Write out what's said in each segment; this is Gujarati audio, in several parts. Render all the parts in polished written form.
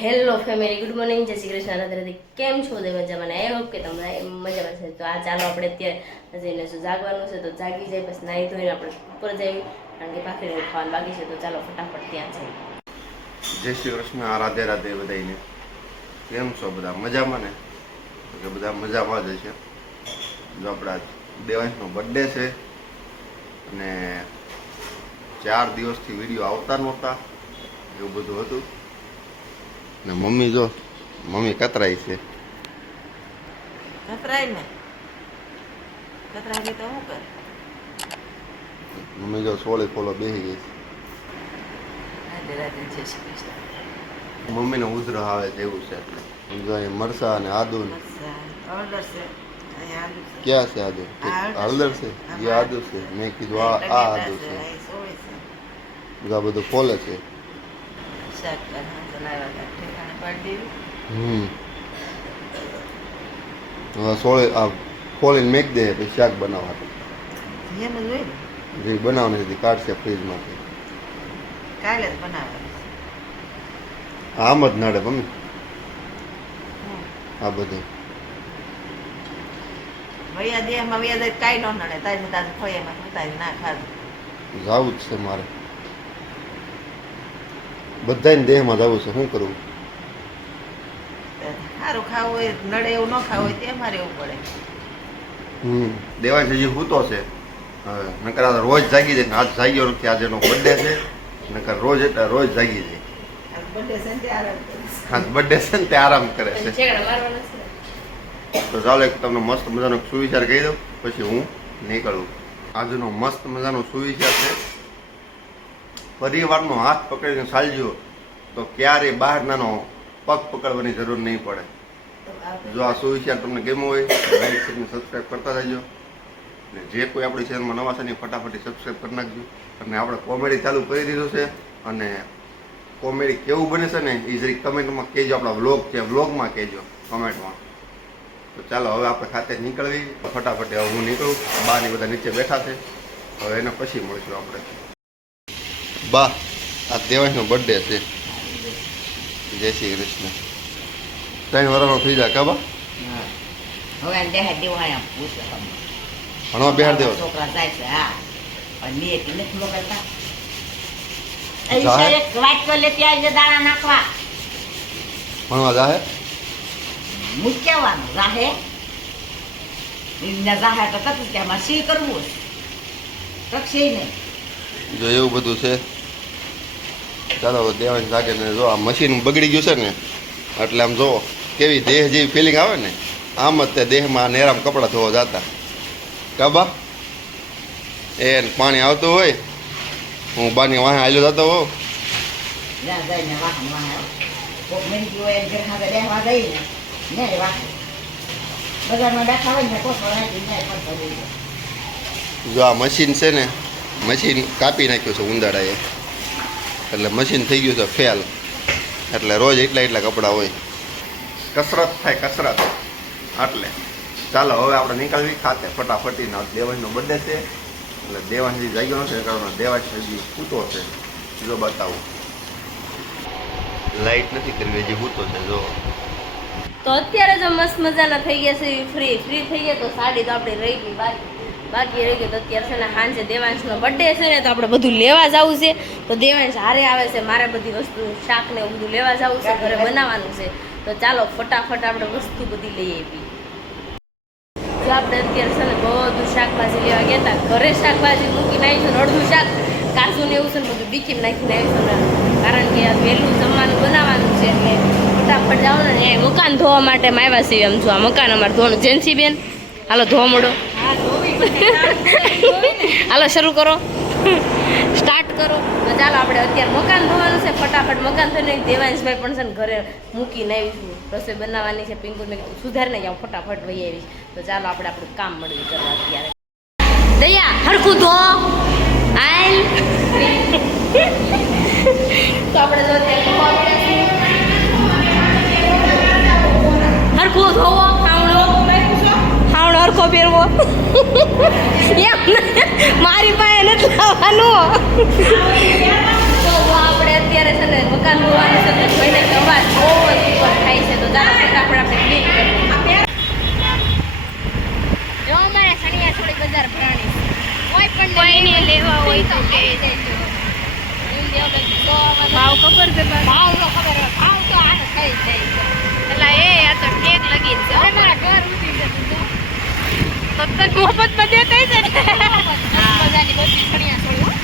હેલો ફેમિલી, ગુડ મોર્નિંગ, જય શ્રી કૃષ્ણ, રાધે રાધે. કેમ છો બધા મજામાં? આઈ હોપ કે તમને મજામાં છે. તો આ ચાલો આપણે અત્યારે જઈને શું જાગવાનું છે તો જાગી જાય, પછી નાહી ધોઈને આપણે ઉપર જઈએ, કારણ કે ભાખરી ખાવાનું બાકી છે. તો ચાલો ફટાફટ ત્યાં જઈએ. જય શ્રી કૃષ્ણ, રાધે રાધે બધાને. કેમ છો બધા? મજામાં ને? કે બધા મજામાં જ છે. જો આપણા દેવાંશનો બર્થડે છે અને 4 દિવસથી વિડીયો આવતા નહોતા, એવું બધું હતું. ને મમ્મી જો, મમ્મી કતરાઈ છે. કતરાય ને કતરાય તો શું કરે? મમ્મી જો સોળે ફોલો બેસી ગઈ છે. રાધે રાધે, જય શ્રી કૃષ્ણ. મમ્મીને ઉધરસ આવે છે એવું છે. એટલે જો અહીં મરસા અને આદુ ને હળદર છે, અહીંયા આદુ છે. ક્યાં છે આદુ? હળદર છે, એ આદુ છે. મેં કીધું આ આદુ છે. આ બધું ફોલે છે. શાક ચલાવ્યા ઠેકાણે પાડી દીધું. સોળે આ ફોલીને મેક દે પછી શાક બનાવવા એમ જ હોય ને. જે બનાવવાની હતી કાઢશે ફ્રીજમાંથી. કાલે જ બનાવવાની. આમ જ નડે મમ્મી આ બધું. વૈયા દેહમાં વૈયા દે કાંઈ ન નડે. તાજે તાજું ખોયામાં ઉતારી ના ખાધું. જવું જ છે મારે. બધાને દેહમાં જવું છે. શું કરવું? સારું ખાવું હોય, નડે એવું ન ખાવું હોય તે મારે એવું પડે. દેવાંશ હજી સૂતો છે. હવે નકર આ રોજ જાગી જાય. આજ જાગ્યો નથી, આજે એનો બર્થડે છે. નકર રોજ એટલે રોજ જાગી જાય. બર્થડે છે ને તે આરામ કરીશ. આજ બર્થડે છે ને તે આરામ કરે છે. છેકડા મારવાના છે. તો ચાલો એક તમને મસ્ત મજાનો સુવિચાર કહી દઉં, પછી હું નીકળું. આજનો મસ્ત મજાનો સુવિચાર છે, પરિવારનો હાથ પકડીને ચાલજો તો ક્યારેય બહારનાનો પગ પકડવાની જરૂર નહીં પડે. જો આ સુવિચાર તમને ગમ્યો હોય તો લાઈક કરીને સબસ્ક્રાઈબ કરતા રહેજો. અને જે કોઈ આપણી ચેનલમાં નવા છે ને ફટાફટ સબસ્ક્રાઈબ કરી નાખજો. અને આપણે કોમેડી ચાલુ કરી દીધું છે, અને કોમેડી કેવું બને છે ને એ જરી કમેન્ટમાં કહેજો. આપણા વ્લોગ છે, વ્લોગમાં કહેજો કમેન્ટમાં. તો ચાલો હવે આપણે ખાતે નીકળવી ફટાફટ. હવે હું નીકળું. બા ને બધા નીચે બેઠા છે. હવે એના પછી મળીશું આપણે. બા, આ દેવાંશનો બર્થડે છે. જય શ્રી કૃષ્ણ. 3 વર્ષનો થઈ જાય કા બા? હવે દેહ દેવાયા પૂછે ભણવા બેહાડ દેવો. છોકરા જાય છે. હા, પણ નિયતિ નથી મોકલતા. જાહે? એક વાત કરી લે ત્યાં દાણા નાખવા ભણવા જાહે? મૂક્યાવાનું રાહે રાહે તો કતું કે આમાં સી કરવું ટકશે નહીં. જો એવું બધું છે. ચાલો દેવાંશ જાગે ને જો આ મશીન બગડી ગયું છે ને, એટલે આમ જો કેવી દેહ જેવી ફિલિંગ આવે ને, આમ જ તે દેહમાં નેરામ કપડાં ધોવા જતા કાબા. એ પાણી આવતું હોય, હું બાની વાહે હાલ્યો જતો હોઉં. જ્યાં જઈને વાહન વાહન કોક મહેનતી હોય એમ ઘર ખાતે બેસવા જઈને ને વાહન બજારમાં બેઠા હોય ને કોક રાખી ને પણ પડી જાય. જો આ મશીન છે ને, મશીન કાપી નાખ્યું છે ઉંદાડાએ, એટલે મશીન થઈ ગયું છે ફેલ. એટલે રોજ એટલા કપડાં હોય. કસરત થાય કસરત. એટલે ચાલો હવે આપણે નીકળવી ખાતે ફટાફટીને. દેવાંશનો બર્થડે છે એટલે દેવાંશ હજી જાગ્યો નથી, કારણ દેવાંશ હજી સૂતો છે. જો બતાવું, લાઈટ નથી કરવી, હજી સૂતો છે. જો તો અત્યારે જો મસ્ત મજાના થઈ ગયા છે ફ્રી થઈ ગયા. તો સાડી તો આપણે રહી ગઈ બાકી રહી ગઈ. તો અત્યારે છે ને સાંજે દેવાંશનો બર્થડે છે ને, તો આપણે બધું લેવા જવું છે. તો દેવાંશ હારે આવે છે, મારે બધી વસ્તુ શાક ને એવું બધું લેવા જવું છે, ઘરે બનાવવાનું છે. તો ચાલો ફટાફટ આપણે વસ્તુ બધી લઈ આવી. જો આપણે અત્યારે છે ને બધું શાકભાજી લેવા ગયા હતા. ઘરે શાકભાજી મૂકીને આવીશું ને અડધું શાક કાજુ ને એવું છે ને બધું બીકીને નાખીને આવીશું ને, કારણ કે વહેલું જમવાનું બનાવવાનું છે. એટલે ફટાફટ જાઓ ને. એ મકાન ધોવા માટે આવ્યા છીએ. એમ જો આ મકાન અમારે ધોવાનું. જેન્સી બેન હાલો ધોવા મળો. હાલો શરૂ કરો, સ્ટાર્ટ કરો. તો ચાલો આપણે અત્યારે મકાન ધોવાનું છે. ફટાફટ મકાન થઈને દેવાંશભાઈ પણ છે ને ઘરે મૂકીને આવીશું. રસોઈ બનાવવાની છે. પિંકુ મેં કીધું સુધારીને જાઉં, ફટાફટ વહી આવીશ. તો ચાલો આપણે આપણું કામ મળવી કરવા અત્યારે. દયા હરખું ધો આય. તો આપણે જો હરખું ધોવો, હાવણો હરખો પહેરવો. એમ મારી પાસે નથી લાવવાનું. તો આપણે અત્યારે છે ને મકાન ધોવાનું છે. ભાઈને અવાજ બહુ મફતમાં દેતા છે ને મજાની બધી સણિયા સોળી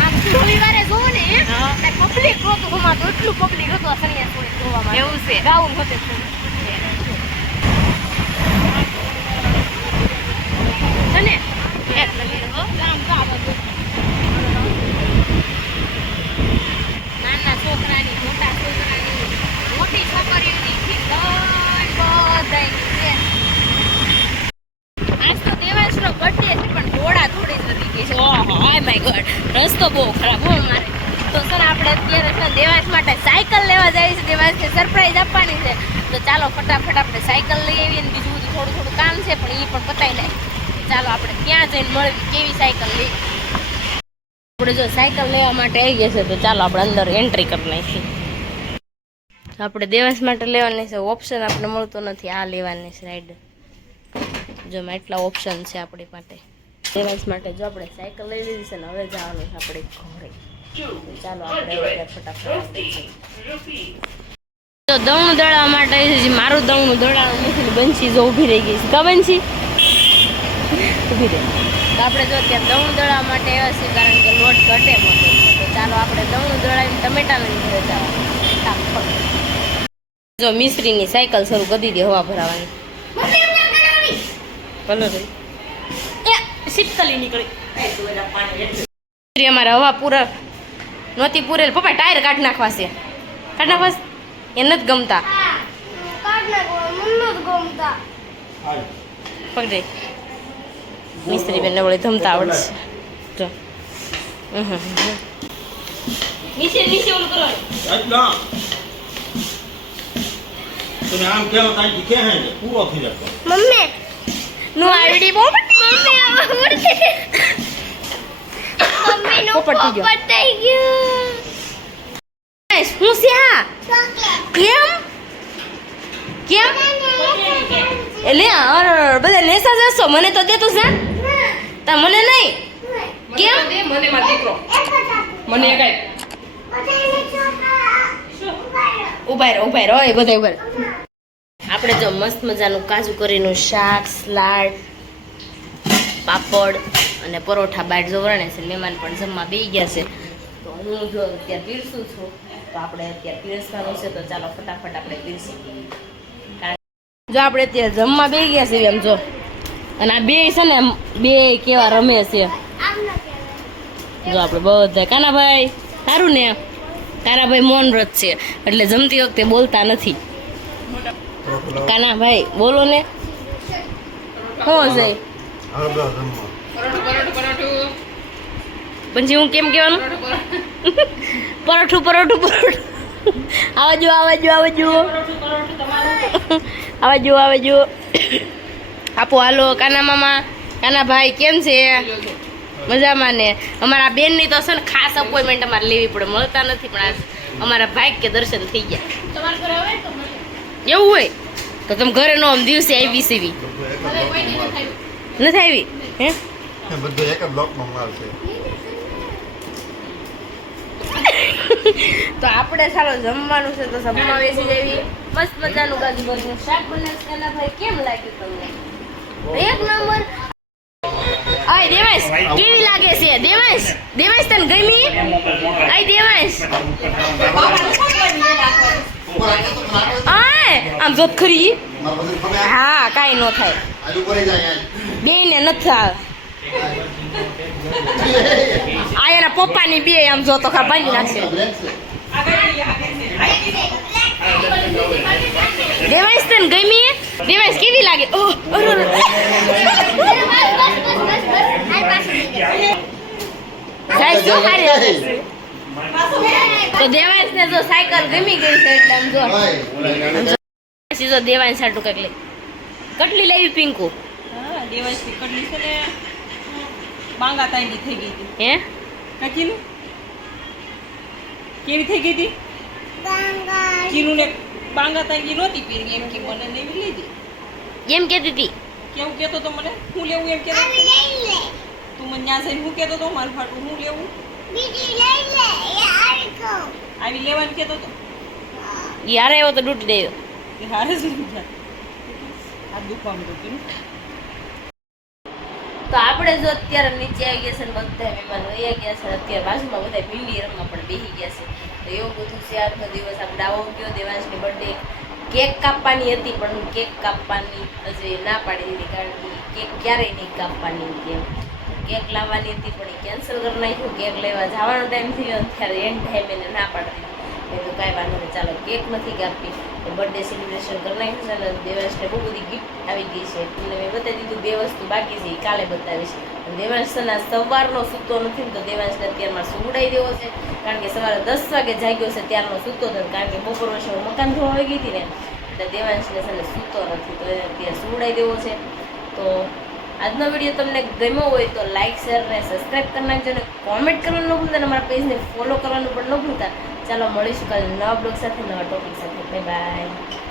આમ રવિવારે જોવો ને પબ્લિક નહોતું ઘુમાતું એટલું પબ્લિક હતું આ સણિયા સોળી જોવામાં એવું છે ગાઉન હોતે છે ને એક લગી હો ગામ ગામ નાના છોકરાની મોટા છોકરાની મોટી છોકરીઓની થી બધાની છે આજ તો દેવાંશનો બર્થડે છે પણ દોડા થોડી જ વધી ગઈ છે ઓહો હાય માય ગોડ રસ્તો બહુ ખરાબ હો મારે તો સર આપણે અત્યારે છે દેવાંશ માટે સાયકલ લેવા જઈએ છીએ દેવાંશને સરપ્રાઈઝ આપવાની છે તો ચાલો ફટાફટ આપણે સાયકલ લઈ આવીએ ને બીજું બધું થોડું થોડું કામ છે પણ એ પણ પતાવી લઈએ ચાલો આપણે ક્યાં જઈને મળવી કેવી સાયકલ લઈ આપણે જો સાયકલ લેવા માટે આવી ગયા છે તો ચાલો આપણે અંદર એન્ટ્રી કરી નાખીએ આપણે દેવાંશ માટે લેવાની છે ઓપ્શન આપણે મળતો નથી આ લેવાની છે રાઈડર જો એટલા ઓપ્શન છે આપણી માટે દેવાંશ માટે જો આપણે સાયકલ લઈ લીધી છે ને હવે જવાનું છે આપણે ઘરે ચાલો આપણે ફટાફટ તો દવણું દળવા માટે મારું દવણું દળવાનું નથી બંસી જો ઊભી રહી ગઈ છે કા બંસી ઊભી રહી તો આપણે જો ત્યાં દવણું દળવા માટે આવ્યા છીએ કારણ કે લોટ ઘટે મોટો તો ચાલો આપણે દવણું દળાવીને ટમેટાના ઘરે જવાનું જો મિસ્ત્રીની સાયકલ શરૂ કરી દીધી હવા ભરાવાની ભલે ભાઈ એ શીતકલી નીકળી અમારે હવા પૂરા નહોતી પૂરેલ પપ્પા ટાયર કાઢ નાખવા છે કાઢ નાખવા એ નથી ગમતા પકડે મિસ્ત્રી બેન વળે ધમતા આવડશે જો નીચે નીચે ઓલું કરો તમે આમ કેવો તાઈ કે હે પૂરો થઈ જતો મમ્મી નું આવડી બહુ મમ્મી આવડતી મમ્મી નું પોપટ થઈ ગયું હું છે હા કેમ કેમ એટલે બધા નેસા જશો મને તો દે તું છે તા મને નહીં કેમ મને માર દીકરો મને કઈ ઉભા રહો એ બધા ઉભા આપણે જો મસ્ત મજાનું કાજુ કરીનું શાક સલાડ પાપડ અને પરોઠા બાર જો વરણે છે મહેમાન પણ જમવા બેસી ગયા છે તો હું જો અત્યારે પીરસું છું તો આપણે અત્યારે પીરસવાનું છે તો ચાલો ફટાફટ આપણે પીરસી જો આપણે અત્યારે જમવા બેસી ગયા છે એમ જો અને આ બે છે ને બે કેવા રમે છે જો આપણે બધા કાનાભાઈ સારું ને કાનાભાઈ મૌન વ્રત છે એટલે જમતી વખતે બોલતા નથી કાનાભાઈ બોલો ને હો જઈ પછી હું કેમ કહેવાનું પરોઠું પરોઠું પરોઠું આવજો આવજો આવજો આવજો આવજો આપો હાલો કાના મામા કાના ભાઈ કેમ છે મજામાં ને અમારા બેનની તો છે ને ખાસ અપોઇન્ટમેન્ટ અમારે લેવી પડે મળતા નથી પણ આજ અમારા ભાઈ કે દર્શન થઈ ગયા એવું હોય તો તમે ઘરે નો આમ દિવસે આવી સીવી નથી આવી હે બધું એક જ બ્લોકમાં માલ છે તો આપણે ચાલો જમવાનું છે તો જમવા બેસી જઈએ મસ્ત મજાનું કાજુ બરનું શાક બનાવશે કાના ભાઈ કેમ લાગ્યું તમને એક નંબર આય દેવાંશ કેવી લાગે છે દેવાંશ દેવાંશ તને ગમી આય દેવાંશ આય આમ જોત ખરી હા કાઈ નો થાય બે ને નથી આવે આ એના પપ્પાની બે આમ જો તો ખા ભાંગી નાખશે દેવાંશ તને ગમી દેવાંશ કેવી લાગે ઓહ તો દેવાંશ ને જો સાયકલ ગમી ગઈ છે એટલે આમ જો જો દેવાંશ સાટું કટલી કટલી લેવી પિંકુ હા દેવાંશની કટલી છે ને બાંગા તાંગી થઈ ગઈ હતી હે કાચીનું કેવી થઈ ગઈ હતી ચીનું ને બાંગા તાંગી નહોતી પહેરી એમ કે મને લેવી લીધી એમ કહેતી હતી કેવું કહેતો તો મને હું લેવું એમ કહેતો તું મને ત્યાં જઈને હું કહેતો તો મારું ફાટું હું લેવું આવી લેવાનું કહેતો તો યાર એવો તો ડૂટી દેયો કે હારે જ નહીં આ દુખવા મળ્યું તો આપણે જો અત્યારે નીચે આવી ગયા છે ને બધા મહેમાન વહી ગયા છે અત્યારે બાજુમાં બધા ભીંડી રમવા પણ બેસી ગયા છે તો એવું બધું છે આજનો દિવસ આપણે આવો ગયો દેવાંશની બર્થડે કેક કાપવાની હતી પણ કેક કાપવાની હજી ના પાડી દીધી કારણ કે કેક ક્યારેય નહીં કાપવાની હતી એમ કેક લાવવાની હતી પણ એ કેન્સલ કરી નાખ્યું કેક લેવા જવાનો ટાઈમ થઈ ગયો ત્યારે એન્ડ ટાઈમ એને ના પાડી દીધી એ તો કાંઈ વાંધો નહીં ચાલો કેક નથી કાપી તો બર્થડે સેલિબ્રેશન કરી નાખ્યું છે અને દેવાંશને બહુ બધી ગિફ્ટ આવી ગઈ છે એટલે મેં બતાવી દીધું 2 વસ્તુ બાકી છે એ કાલે બતાવીશ દેવાંશ સવારનો સૂતો નથી ને તો દેવાંશને અત્યારમાં સુવડાવી દેવો છે કારણ કે સવારે 10 વાગે જાગ્યો છે ત્યારનો સૂતો હતો કારણ કે બપોર વર્ષે હું મકાન ધોવા આવી ગઈ હતી ને એટલે દેવાંશને છે ને સૂતો નથી તો એને અત્યારે સુવડાવી દેવો છે તો આજનો વિડીયો તમને ગમ્યો હોય તો લાઇક શેર અને સબસ્ક્રાઈબ કરી નાખજો અને કોમેન્ટ કરવાનું ન ભૂલતા અને અમારા પેજને ફોલો કરવાનું પણ ન ભૂલતા ચાલો મળીશું કાલે નવા બ્લોગ સાથે નવા ટોપિક સાથે બાય બાય